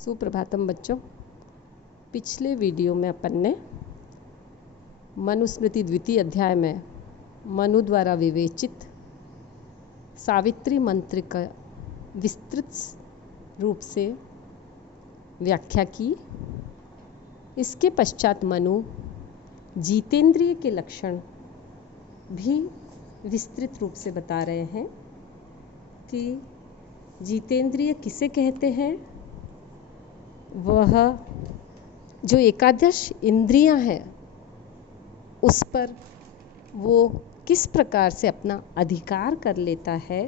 सुप्रभातम बच्चों। पिछले वीडियो में अपन ने मनुस्मृति द्वितीय अध्याय में मनु द्वारा विवेचित सावित्री मंत्र का विस्तृत रूप से व्याख्या की। इसके पश्चात मनु जितेंद्रिय के लक्षण भी विस्तृत रूप से बता रहे हैं कि जितेंद्रिय किसे कहते हैं। वह जो एकादश इंद्रियां हैं उस पर वो किस प्रकार से अपना अधिकार कर लेता है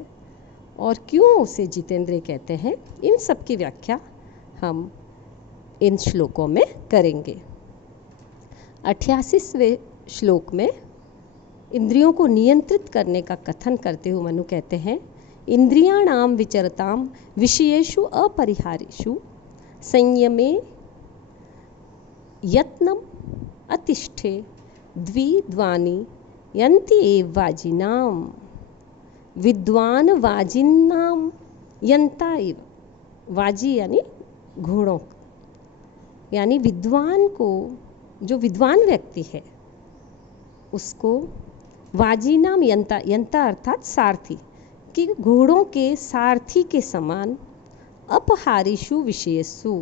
और क्यों उसे जितेंद्रिय कहते हैं, इन सब की व्याख्या हम इन श्लोकों में करेंगे। 88वें श्लोक में इंद्रियों को नियंत्रित करने का कथन करते हुए मनु कहते हैं, इंद्रियाणाम विचरताम विषयेषु अपरिहारेषु संयमे यत्नम अतिष्ठे द्विद्वानि यन्ति एव वाजिनाम विद्वान वाजिनाम यन्ता एव। वाजी यानी घोड़ों, यानी विद्वान को, जो विद्वान व्यक्ति है उसको वाजिनाम यन्ता, यन्ता अर्थात सारथी, कि घोड़ों के सारथी के समान अपहारिषु विषयसु,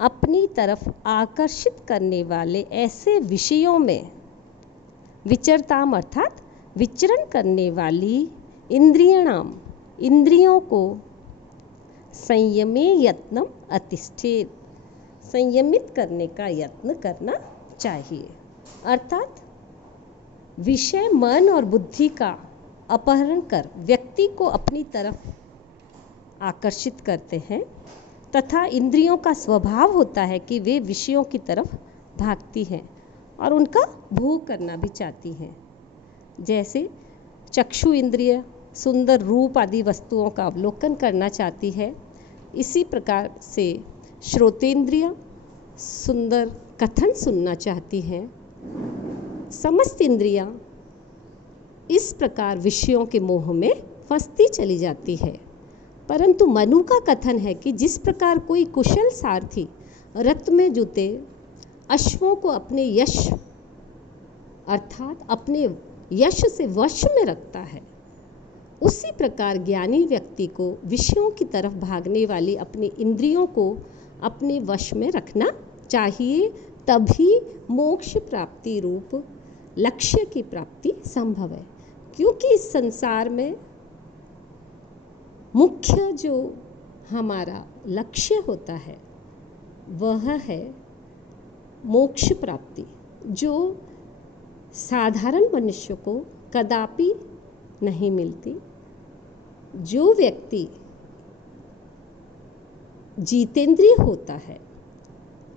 अपनी तरफ आकर्षित करने वाले ऐसे विषयों में, विचरताम अर्थात विचरण करने वाली इंद्रियाणाम, इंद्रियों को संयमे यत्नम अतिष्ठेत, संयमित करने का यत्न करना चाहिए। अर्थात विषय मन और बुद्धि का अपहरण कर व्यक्ति को अपनी तरफ आकर्षित करते हैं तथा इंद्रियों का स्वभाव होता है कि वे विषयों की तरफ भागती हैं और उनका भोग करना भी चाहती हैं। जैसे चक्षु इंद्रिय सुंदर रूप आदि वस्तुओं का अवलोकन करना चाहती है, इसी प्रकार से श्रोतेंद्रिय सुंदर कथन सुनना चाहती हैं। समस्त इंद्रियां इस प्रकार विषयों के मोह में फंसती चली जाती है। परंतु मनु का कथन है कि जिस प्रकार कोई कुशल सारथी रथ में जुते अश्वों को अपने यश अर्थात अपने यश से वश में रखता है, उसी प्रकार ज्ञानी व्यक्ति को विषयों की तरफ भागने वाली अपनी इंद्रियों को अपने वश में रखना चाहिए, तभी मोक्ष प्राप्ति रूप लक्ष्य की प्राप्ति संभव है। क्योंकि इस संसार में मुख्य जो हमारा लक्ष्य होता है वह है मोक्ष प्राप्ति, जो साधारण मनुष्य को कदापि नहीं मिलती। जो व्यक्ति जितेंद्रिय होता है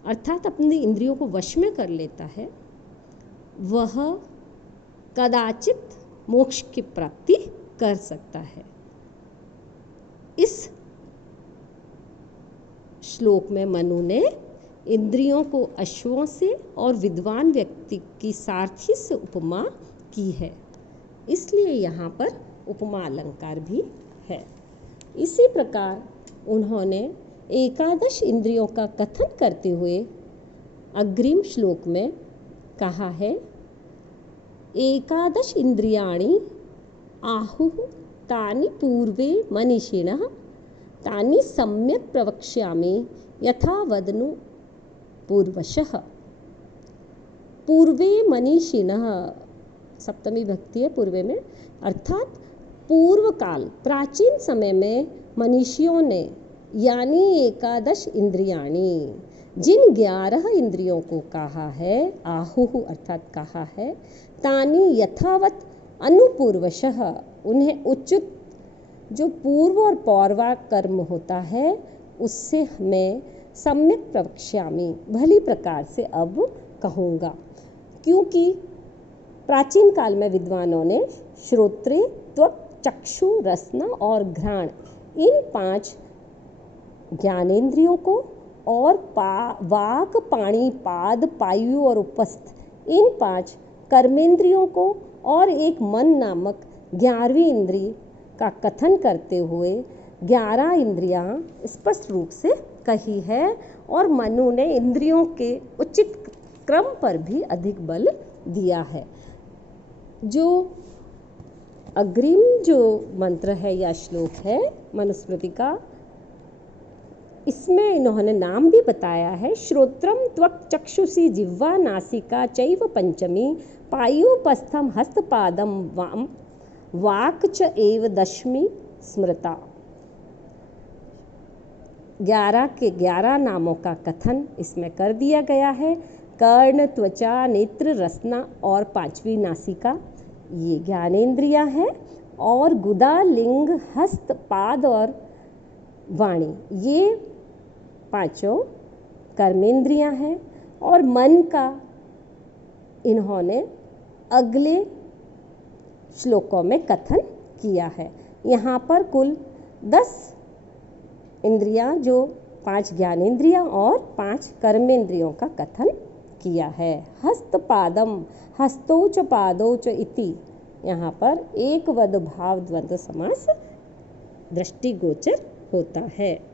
अर्थात अपनी इंद्रियों को वश में कर लेता है, वह कदाचित मोक्ष की प्राप्ति कर सकता है। इस श्लोक में मनु ने इंद्रियों को अश्वों से और विद्वान व्यक्ति की सारथी से उपमा की है, इसलिए यहाँ पर उपमा अलंकार भी है। इसी प्रकार उन्होंने एकादश इंद्रियों का कथन करते हुए अग्रिम श्लोक में कहा है, एकादश इंद्रियाणि आहुः तानि पूर्वे मनीषिणः तानि सम्यक् प्रवक्ष्यामि यथा वदनु पूर्वशः। पूर्वे मनीषिणः सप्तमी भक्ति है पूर्वे में, अर्थात पूर्व काल प्राचीन समय में मनीषियों ने यानी एकादश इंद्रियाणि, जिन 11 इंद्रियों को कहा है, आहुः अर्थात कहा है, तानि यथावत अनुपूर्वशः, उन्हें उचित जो पूर्व और पौर्वा कर्म होता है उससे मैं सम्यक प्रवक्ष्यामि, भली प्रकार से अब कहूँगा। क्योंकि प्राचीन काल में विद्वानों ने श्रोत्रे त्वक चक्षु रसना और घ्राण, इन 5 ज्ञानेंद्रियों को और वाक पाणी पाद पायु और उपस्थ, इन 5 कर्मेंद्रियों को और एक मन नामक 11वीं इंद्रिय का कथन करते हुए 11 इंद्रियां स्पष्ट रूप से कही है और मनु ने इंद्रियों के उचित क्रम पर भी अधिक बल दिया है। जो अग्रिम जो मंत्र है या श्लोक है मनुस्मृति का, इसमें इन्होंने नाम भी बताया है। श्रोत्रम त्वक् चक्षुषी जिह्वा नासिका चैव पंचमी पायोपस्थम हस्तपादम वाम वाक् च एव दशमी स्मृता। 11 के 11 नामों का कथन इसमें कर दिया गया है। कर्ण, त्वचा, नेत्र, रसना और 5वीं नासिका, ये ज्ञानेंद्रियां हैं। और गुदा, लिंग, हस्त, पाद और वाणी, ये 5 कर्मेंद्रियां हैं। और मन का इन्होंने अगले श्लोकों में कथन किया है। यहाँ पर कुल 10 इंद्रियां, जो 5 ज्ञानेंद्रियां और 5 कर्मेंद्रियों का कथन किया है। हस्तपादम, हस्तौ च पादौ च इति, यहाँ पर एकवद भाव द्वंद्व समास दृष्टिगोचर होता है।